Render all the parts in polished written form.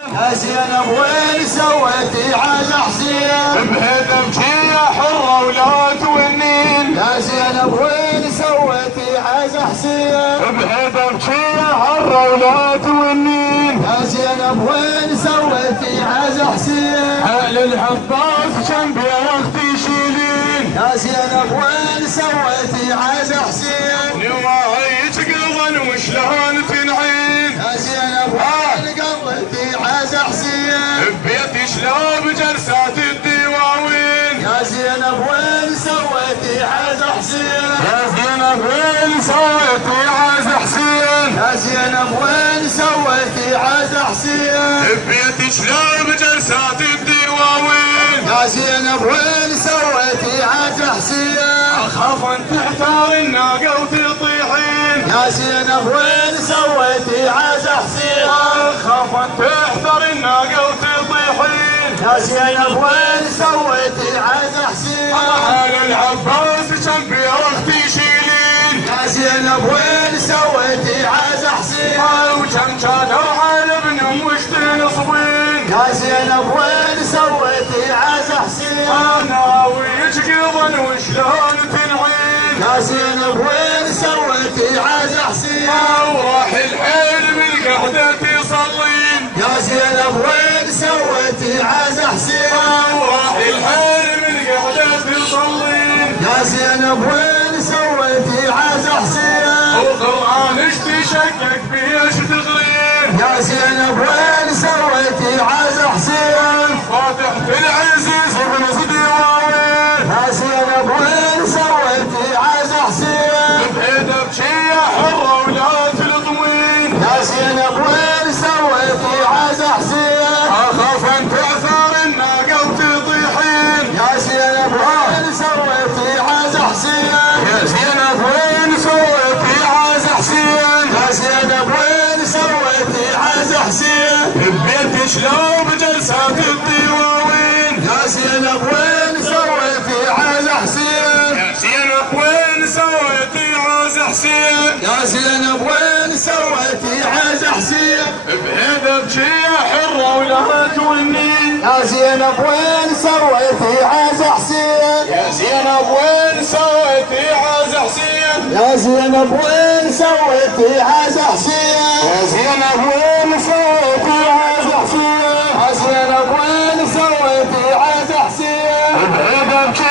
يا زينب وين سويتي عز حسين؟ بهدمتي حرة ولا تونين. يا زينب وين سويتي عز حسين؟ بهدمتي حرة ولا تونين. يا زينب وين سويتي عز حسين؟ أهل العباس جنبي وقت يشيلين. يا زينب وين سويتي عز حسين؟ نواهيك قضن وشلون تنعين. يا زينب وين قضيتي عز حسين؟ ببيتي شلون بجلسات الدواوين. يا زينب وين سويتي عز حسين؟ يا زينب وين سويتي عز حسين؟ يا زينب وين سويتي عز حسين؟ ببيتي شلون بجلسات الدواوين. يا زينب وين سويتي عز حسين؟ اخاف ان تحتار الناقه وتطيحين. يا زينب وين سويتي عز حسين؟ اخاف ان تحتار الناقه وتطيحين. يا زينب وين سويتي عز حسين؟ اهل العباس جنبي وقت يشيلين. يا زينب وين سويتي عز حسين؟ وكم كانوا على ابن وجد صبين. يا زينب وين سويتي عز حسين؟ ناويك قضن وشلون تنعين. يا زينب وين سويتي عز حسين؟ وراح الحيل بالقعده تصلين. يا زينب وين سويتي عز حسين؟ وراح الحيل بالقعده تصلين. يا زينب وين سويتي عز حسين؟ وقرآنك تشكك بيش تغرين. يا زينب وين سويتي عز حسين؟ فاتحة العزيز بن صديواوين. يا زينب وين سويتي عز حسين؟ بهدمتي حرة ولا تلطمين. يا زينب وين سويتي عز حسين؟ اخاف ان تعثر الناقة وتطيحين. يا زينب وين سويتي عز حسين؟ يا زينب وين سويتي عز حسين؟ يا زينب وين سويتي عز حسين؟ ببيت شلون بجلسات الدواوين. يا زينب وين سويتي عز حسين؟ يا زينب وين سويتي عز حسين؟ يا زينب وين سويتي عز حسين؟ بهدمتي حرة ولا تونين. يا زينب وين سويتي عز حسين؟ يا زينب وين سويتي عز حسين؟ يا زينب وين سويتي عز حسين؟ يا زينب وين سويتي عز حسين؟ يا زينب وين سويتي عز حسين؟ بهدمتي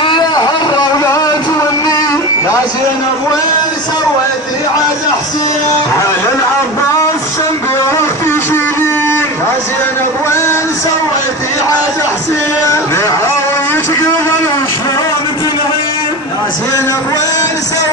حرة ولا تونين. يا زينب وين سويتي عز حسين؟ على العباس جنبي وقت يشيلين. يا زينب وين سويتي عز حسين؟ نهاويك قضن وشلون تنعين. يا زينب وين سويتي